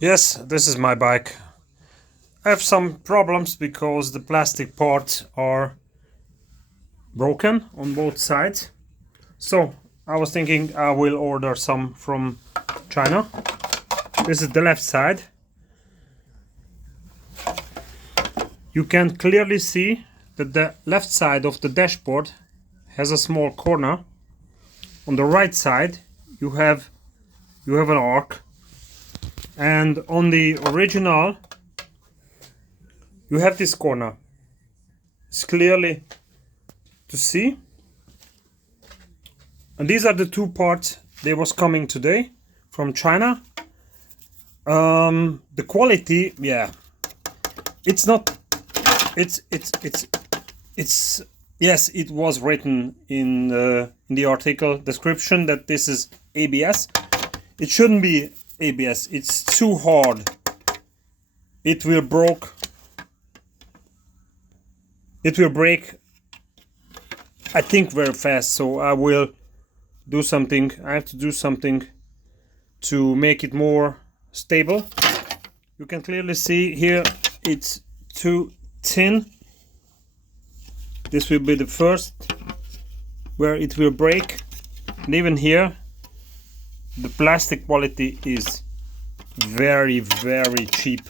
Yes, this is my bike. I have some problems because the plastic parts are broken on both sides. So I was thinking I will order some from China. This is the left side. You can clearly see that the left side of the dashboard has a small corner. On the right side you have an arc, and on the original you have this corner. It's clearly to see. And these are the two parts they was coming today from China. The quality, yeah, it's not. It's yes, it was written in the article description that this is ABS. It shouldn't be ABS. It's too hard. It will broke. It will break, I think, very fast. So I will do something. I have to do something to make it more stable. You can clearly see here it's too thin. This will be the first where it will break, and even here the plastic quality is very cheap.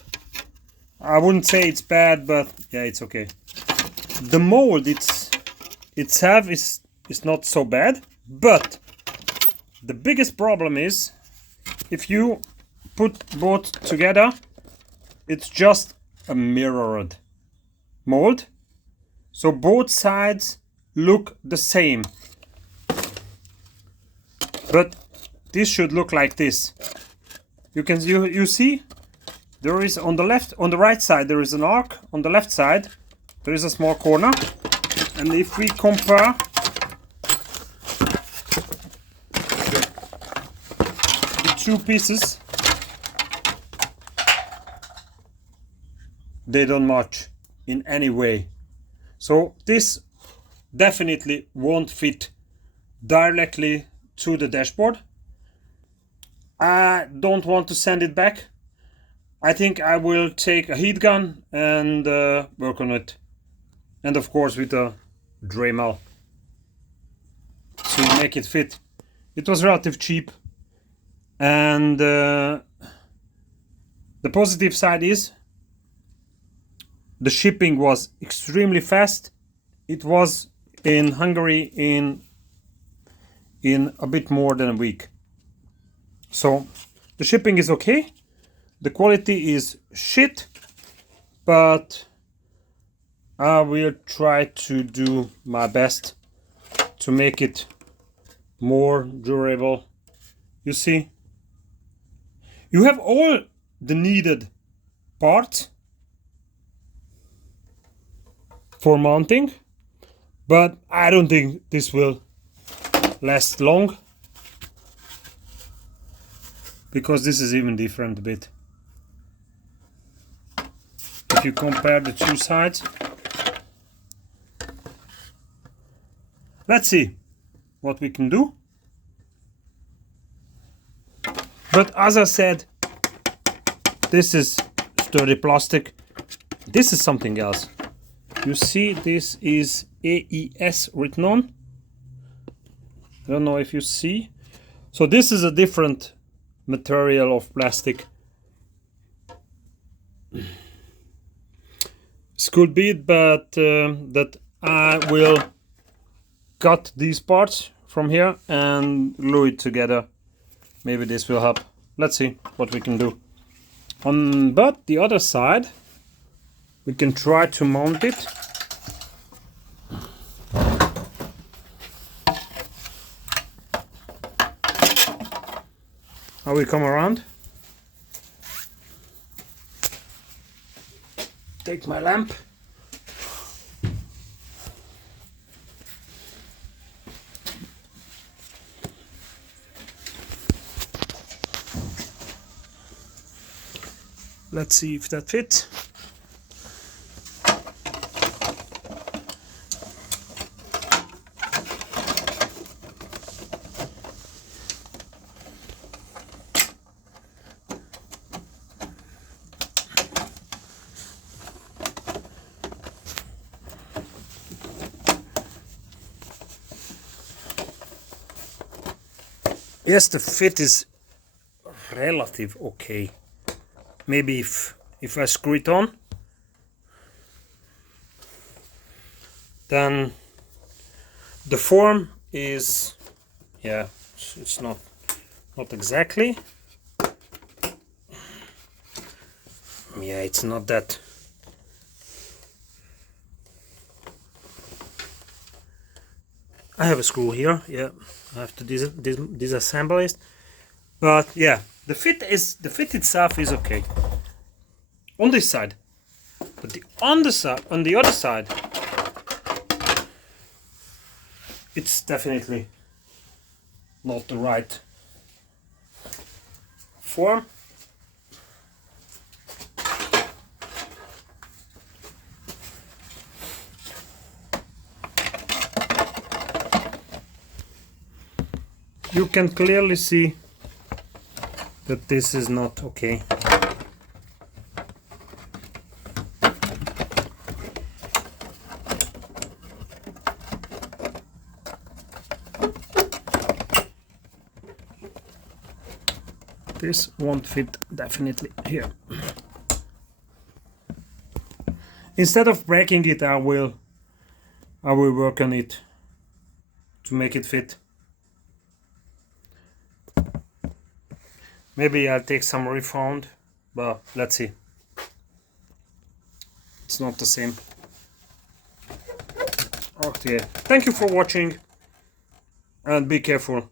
I wouldn't say it's bad, but yeah, it's okay. The mold itself is not so bad, but the biggest problem is if you put both together, it's just a mirrored mold, so both sides look the same, but this should look like this. You see there is on the right side there is an arc, on the left side there is a small corner, and if we compare the two pieces, they don't match in any way. So this definitely won't fit directly to the dashboard. I don't want to send it back. I think I will take a heat gun and work on it, and of course with a Dremel to make it fit. It was relatively cheap, and the positive side is the shipping was extremely fast. It was in Hungary in a bit more than a week. So the shipping is okay. The quality is shit, but I will try to do my best to make it more durable. You see, you have all the needed parts for mounting, but I don't think this will last long, because this is even different a bit. If you compare the two sides, let's see what we can do. But as I said, this is sturdy plastic. This is something else. You see, this is AES written on. I don't know if you see. So this is a different material of plastic. This could be, but that I will cut these parts from here and glue it together. Maybe this will help. Let's see what we can do. But the other side, we can try to mount it. How we come around? Take my lamp. Let's see if that fits. Yes, the fit is relative okay. Maybe if I screw it on, then the form is, yeah, it's not exactly, yeah, it's not that. I have a screw here, yeah, I have to disassemble it, but yeah, the fit itself is okay on this side, but on the other side, it's definitely not the right form. You can clearly see that this is not okay. This won't fit definitely here. Instead of breaking it, I will work on it to make it fit. Maybe I'll take some refund, but let's see. It's not the same. Okay, thank you for watching and be careful.